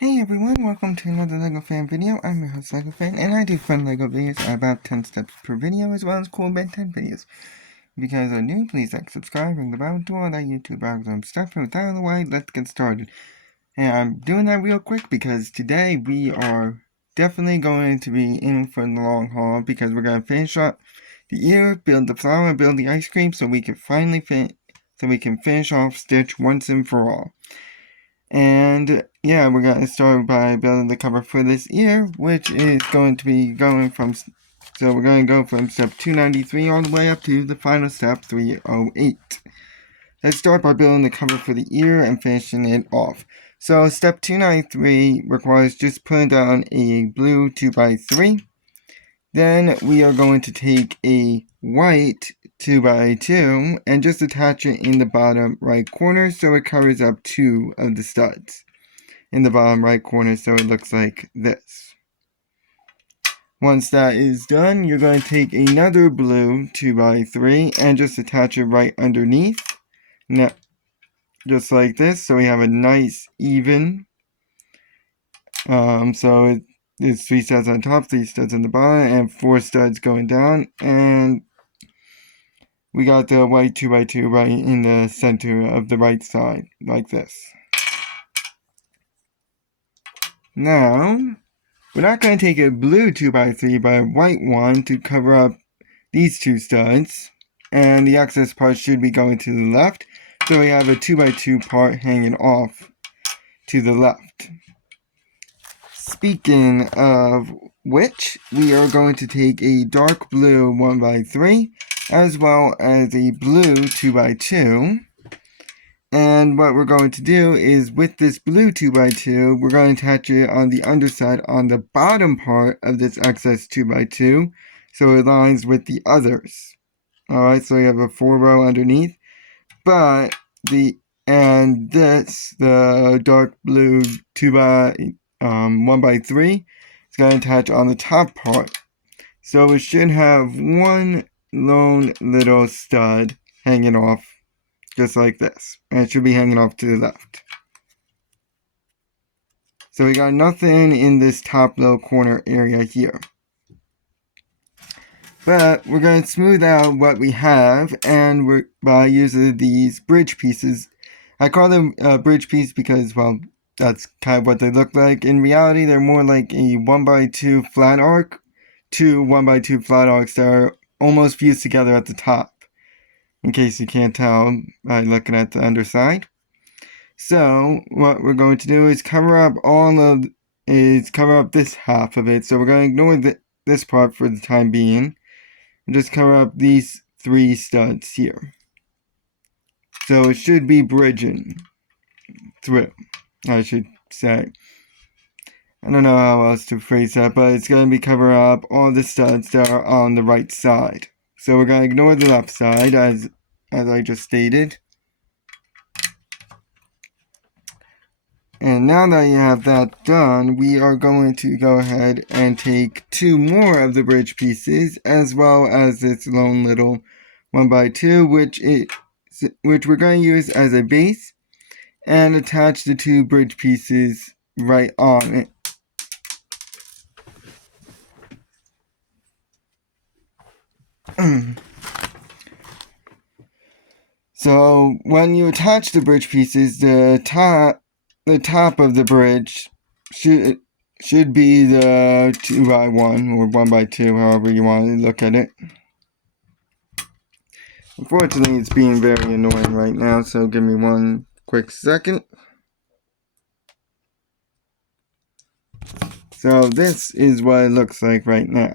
Hey everyone, welcome to another LEGO Fan video. I'm your host LEGO Fan, and I do fun LEGO videos at about 10 steps per video, as well as cool Ben 10 videos. If you guys are new, please like, subscribe, ring the bell, do all that YouTube algorithm stuff, and with that out of the way, let's get started. And I'm doing that real quick because today we are definitely going to be in for the long haul, because we're going to finish up the ear, build the flower, build the ice cream, so we can finally finish off Stitch once and for all. And yeah, we're going to start by building the cover for this ear, which is going to be going from, so we're going to go from step 293 all the way up to the final step, 308. Let's start by building the cover for the ear and finishing it off. So step 293 requires just putting down a blue 2x3. Then we are going to take a white 2x2 and just attach it in the bottom right corner so it covers up 2 of the studs in the bottom right corner, so it looks like this. Once that is done, you're going to take another blue 2x3 and just attach it right underneath, now, just like this, so we have a nice even. So it's 3 studs on top, 3 studs on the bottom, and 4 studs going down, and we got the white 2x2 right in the center of the right side, like this. Now, we're not going to take a blue 2x3 but a white one to cover up these 2 studs, and the excess part should be going to the left, so we have a 2x2 part hanging off to the left. Speaking of which, we are going to take a dark blue 1x3 as well as a blue 2x2. And what we're going to do is, with this blue 2x2, we're going to attach it on the underside on the bottom part of this excess 2x2 so it aligns with the others. Alright, so we have a 4-row underneath, but the dark blue 1x3 is going to attach on the top part. So it should have one lone little stud hanging off, just like this. And it should be hanging off to the left. So we got nothing in this top low corner area here. But we're going to smooth out what we have, and we're by using these bridge pieces. I call them bridge pieces because, well, that's kind of what they look like. In reality, they're more like a 1x2 flat arc, 2 1x2 flat arcs that are almost fused together at the top, in case you can't tell by looking at the underside. So what we're going to do is cover up this half of it. So we're going to ignore this part for the time being, and just cover up these 3 studs here. So it should be bridging through, I should say. I don't know how else to phrase that, but it's going to be covering up all the studs that are on the right side. So we're going to ignore the left side, as I just stated. And now that you have that done, we are going to go ahead and take 2 more of the bridge pieces, as well as this lone little 1x2, which we're going to use as a base, and attach the 2 bridge pieces right on it. So when you attach the bridge pieces, the top of the bridge should be the 2x1 or 1x2, however you want to look at it. Unfortunately, it's being very annoying right now, so give me one quick second. So this is what it looks like right now.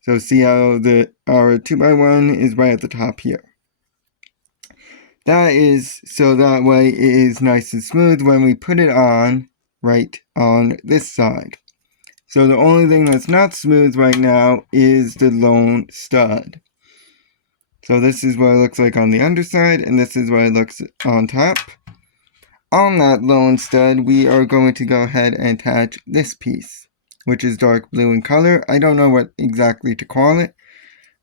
So see how our 2x1 is right at the top here. That is so that way it is nice and smooth when we put it on right on this side. So the only thing that's not smooth right now is the lone stud. So this is what it looks like on the underside, and this is what it looks on top. On that lone stud, we are going to go ahead and attach this piece, which is dark blue in color. I don't know what exactly to call it,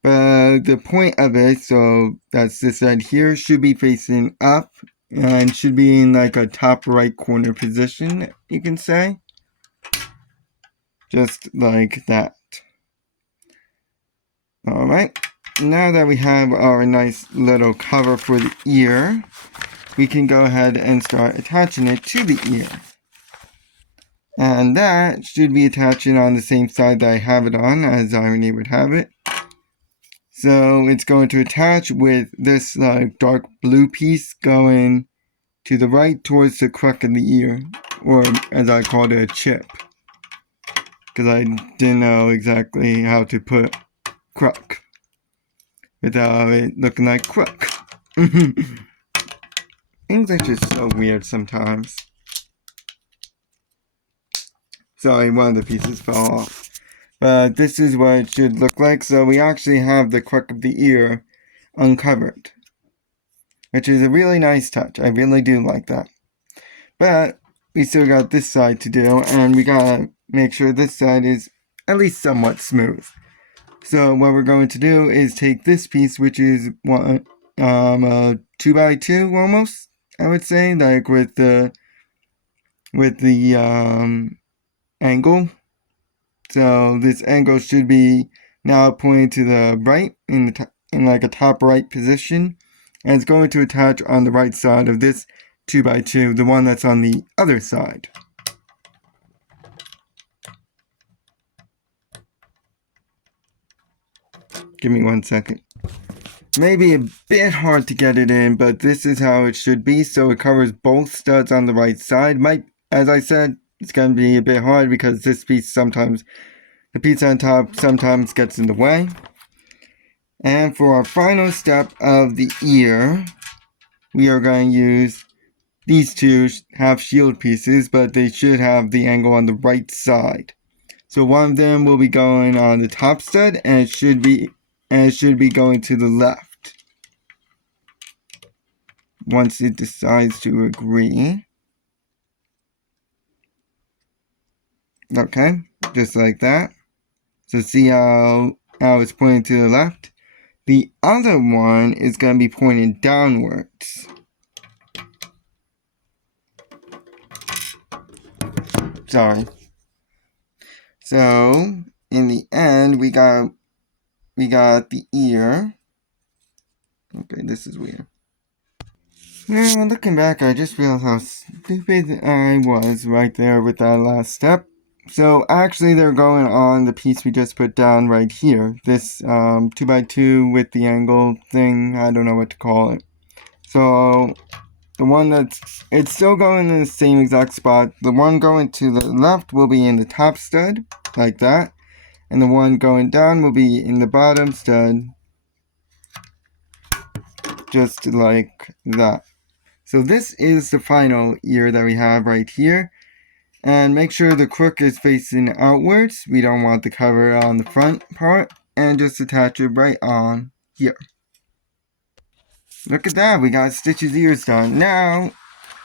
but the point of it, so that's this side here, should be facing up and should be in like a top right corner position, you can say. Just like that. Alright, now that we have our nice little cover for the ear, we can go ahead and start attaching it to the ear. And that should be attaching on the same side that I have it on, as Irony would have it. So it's going to attach with this dark blue piece going to the right towards the crook of the ear, or as I called it, a chip. Because I didn't know exactly how to put crook without it looking like crook. English is so weird sometimes. Sorry, one of the pieces fell off. But this is what it should look like. So we actually have the crook of the ear uncovered, which is a really nice touch. I really do like that. But we still got this side to do, and we gotta make sure this side is at least somewhat smooth. So what we're going to do is take this piece, which is a 2x2 almost, I would say, like with the angle. So this angle should be now pointing to the right in like a top right position, and it's going to attach on the right side of this 2x2, the one that's on the other side. Give me 1 second. Maybe a bit hard to get it in, but this is how it should be. So it covers both studs on the right side. As I said, it's going to be a bit hard because this piece sometimes, the piece on top sometimes gets in the way. And for our final step of the ear, we are going to use these two half shield pieces, but they should have the angle on the right side. So one of them will be going on the top stud, and it should be going to the left. Once it decides to agree. Okay, just like that. So see how it's pointing to the left? The other one is going to be pointing downwards. Sorry. So, in the end, we got the ear. Okay, this is weird. Now, looking back, I just realized how stupid I was right there with that last step. So, actually, they're going on the piece we just put down right here. This 2x2 with the angle thing, I don't know what to call it. So, the one it's still going in the same exact spot. The one going to the left will be in the top stud, like that. And the one going down will be in the bottom stud, just like that. So this is the final ear that we have right here. And make sure the crook is facing outwards. We don't want the cover on the front part. And just attach it right on here. Look at that, we got Stitch's ears done. Now,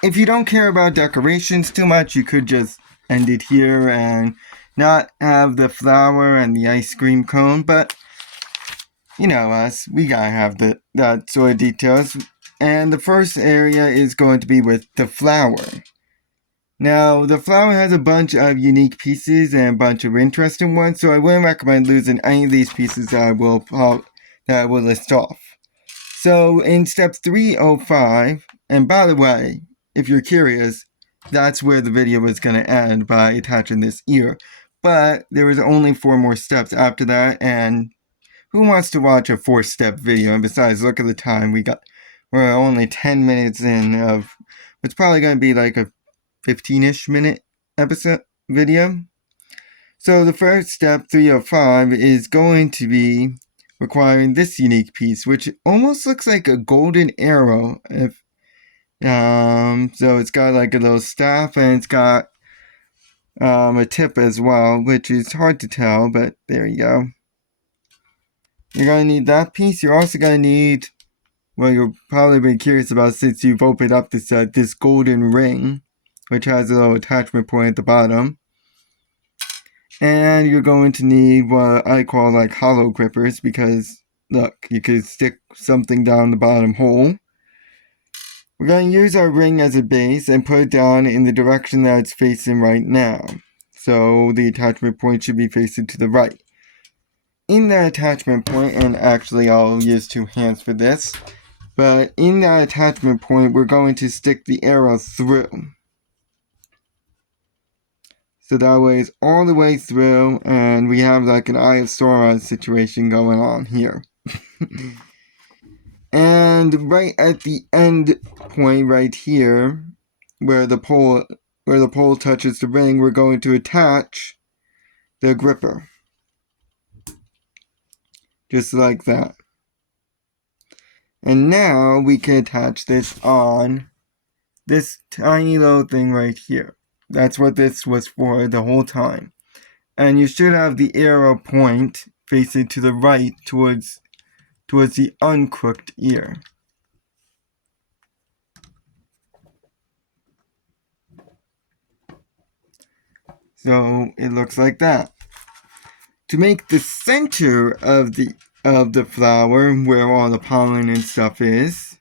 if you don't care about decorations too much, you could just end it here and not have the flower and the ice cream cone. But, you know us, we gotta have that sort of details. And the first area is going to be with the flower. Now, the flower has a bunch of unique pieces and a bunch of interesting ones, so I wouldn't recommend losing any of these pieces that I will list off. So, in step 305, and by the way, if you're curious, that's where the video was going to end, by attaching this ear. But there was only 4 more steps after that, and who wants to watch a 4-step video? And besides, look at the time, we're only 10 minutes in of what's probably going to be like a 15-ish minute episode video. So the first step, 305, is going to be requiring this unique piece, which almost looks like a golden arrow. So it's got like a little staff, and it's got a tip as well, which is hard to tell, but there you go. You're going to need that piece. You're also going to need, well, you'll probably be curious about since you've opened up this golden ring, which has a little attachment point at the bottom. And you're going to need what I call like hollow grippers, because look, you could stick something down the bottom hole. We're going to use our ring as a base and put it down in the direction that it's facing right now. So the attachment point should be facing to the right. In that attachment point, and actually I'll use 2 hands for this, but in that attachment point, we're going to stick the arrow through. So that way it's all the way through, and we have like an Eye of Sauron situation going on here. And right at the end point right here, where the pole touches the ring, we're going to attach the gripper. Just like that. And now we can attach this on this tiny little thing right here. That's what this was for the whole time. And you should have the arrow point facing to the right towards the uncrooked ear. So it looks like that. To make the center of the flower where all the pollen and stuff is,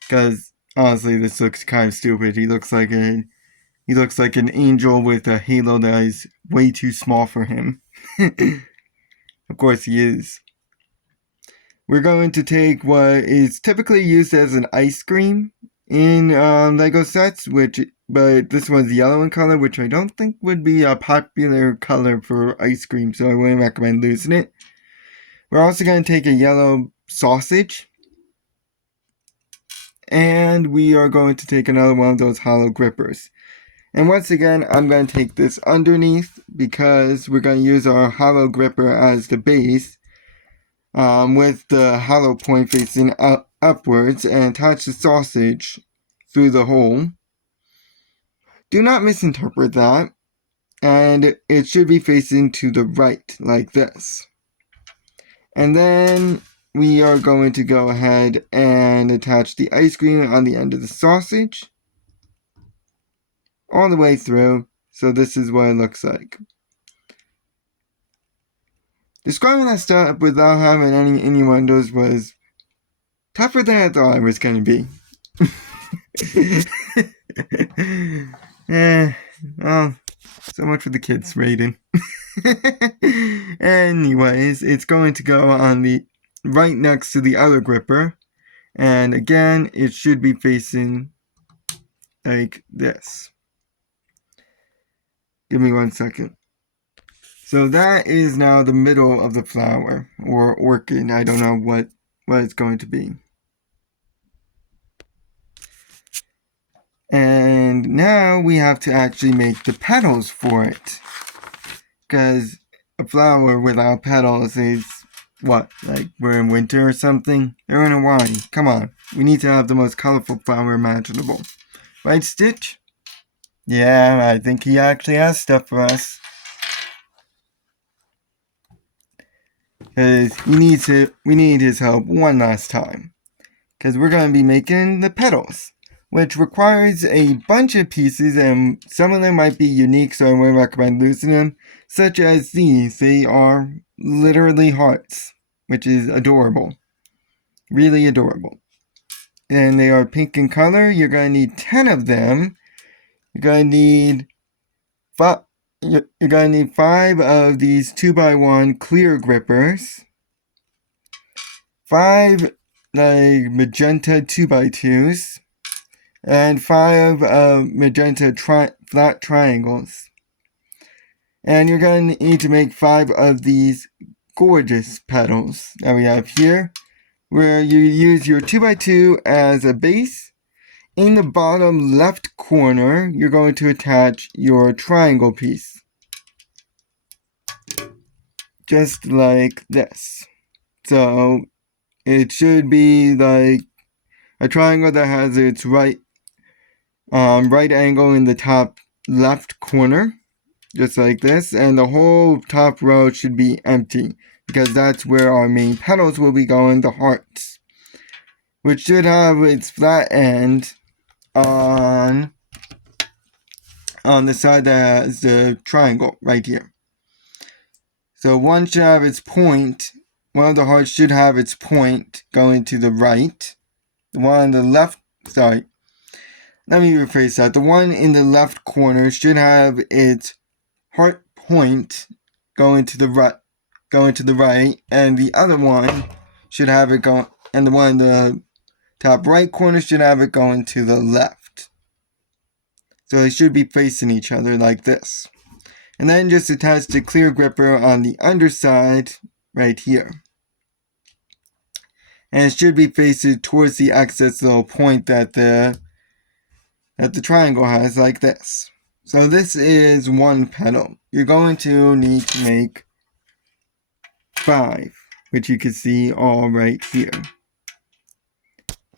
because honestly this looks kind of stupid. He looks like an angel with a halo that is way too small for him. Of course he is. We're going to take what is typically used as an ice cream in Lego sets, but this one's yellow in color, which I don't think would be a popular color for ice cream, so I wouldn't recommend losing it. We're also going to take a yellow sausage, and we are going to take another one of those hollow grippers. And once again, I'm going to take this underneath because we're going to use our hollow gripper as the base, with the hollow point facing upwards, and attach the sausage through the hole. Do not misinterpret that, and it should be facing to the right, like this. And then we are going to go ahead and attach the ice cream on the end of the sausage, all the way through, so this is what it looks like. Describing that stuff without having any windows was tougher than I thought it was going to be. Well, so much for the kids rating. Anyways, it's going to go on the right next to the other gripper, and again, it should be facing like this. Give me 1 second. So that is now the middle of the flower, or orchid. I don't know what it's going to be. And now we have to actually make the petals for it. Because a flower without petals is, what, like we're in winter or something? They're in Hawaii. Come on. We need to have the most colorful flower imaginable. Right, Stitch? Yeah, I think he actually has stuff for us. Because we need his help one last time. Because we're going to be making the petals, which requires a bunch of pieces, and some of them might be unique, so I would recommend losing them, such as these. They are literally hearts, which is adorable. Really adorable. And they are pink in color. You're going to need 10 of them. You're going to need 5 of these 2x1 clear grippers, 5 like magenta 2x2s, and 5 magenta flat triangles. And you're going to need to make 5 of these gorgeous petals that we have here, where you use your 2x2 as a base. In the bottom left corner, you're going to attach your triangle piece. Just like this. So it should be like a triangle that has its right angle in the top left corner. Just like this. And the whole top row should be empty, because that's where our main petals will be going, the hearts. Which should have its flat end on the side that has the triangle right here. So one should have its point. One of the hearts should have its point going to the right. The one on the left, sorry, let me rephrase that. The one in the left corner should have its heart point going to the right, and the other one should have it going, and the one in the top right corner should have it going to the left. So they should be facing each other like this. And then just attach the clear gripper on the underside right here. And it should be facing towards the excess little point that the triangle has, like this. So this is one pedal. You're going to need to make 5, which you can see all right here.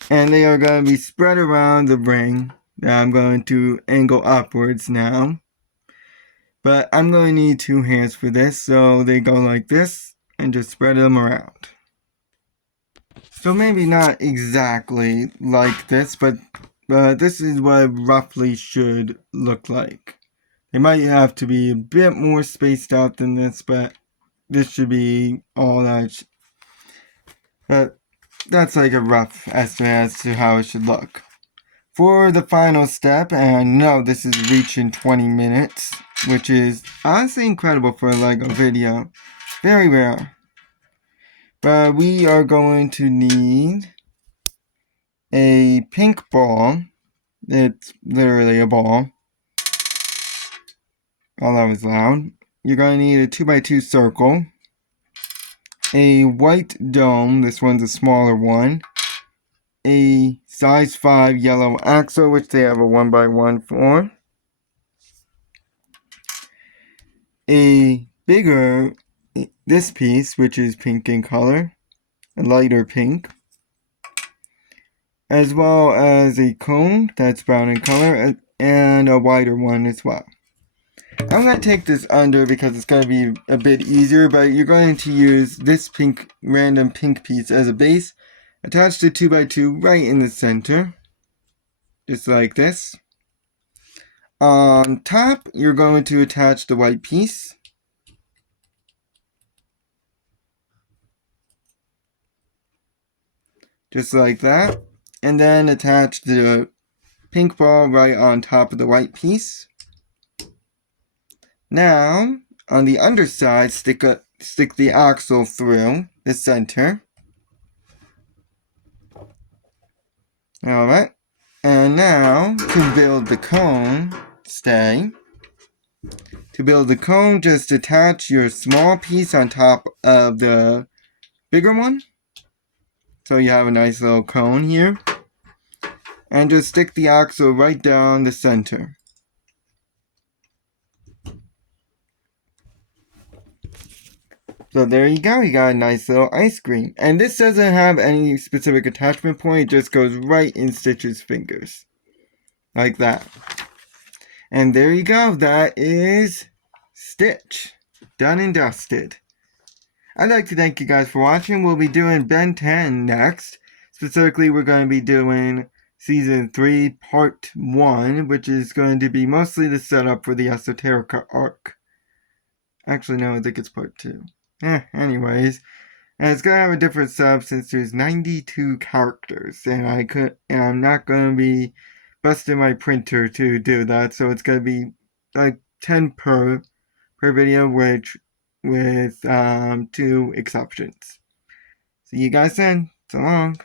And they are going to be spread around the ring that I'm going to angle upwards now. But I'm going to need 2 hands for this, so they go like this and just spread them around. So maybe not exactly like this, but this is what it roughly should look like. They might have to be a bit more spaced out than this, but this should be all that. But that's like a rough estimate as to how it should look. For the final step, and I know this is reaching 20 minutes, which is honestly incredible for a LEGO video. Very rare. But we are going to need a pink ball. It's literally a ball. Oh, that was loud. You're going to need a 2x2 circle. A white dome. This one's a smaller one. A size 5 yellow axle, which they have a 1x1 for. A bigger, this piece, which is pink in color, a lighter pink, as well as a cone that's brown in color, and a wider one as well. I'm going to take this under because it's going to be a bit easier, but you're going to use this random pink piece as a base, attach the 2x2 right in the center, just like this. On top, you're going to attach the white piece. Just like that. And then attach the pink ball right on top of the white piece. Now, on the underside, stick the axle through the center. Alright. And now, to build the cone, To build the cone, just attach your small piece on top of the bigger one. So you have a nice little cone here. And just stick the axle right down the center. So there you go, you got a nice little ice cream. And this doesn't have any specific attachment point, it just goes right in Stitch's fingers. Like that. And there you go, that is Stitch. Done and dusted. I'd like to thank you guys for watching. We'll be doing Ben 10 next. Specifically, we're going to be doing Season 3, Part 1, which is going to be mostly the setup for the Esoterica arc. Actually, no, I think it's Part 2. Anyways. And it's going to have a different setup since there's 92 characters. And I'm not going to be busting my printer to do that. So it's going to be like 10 per video, with 2 exceptions. See you guys then. So long.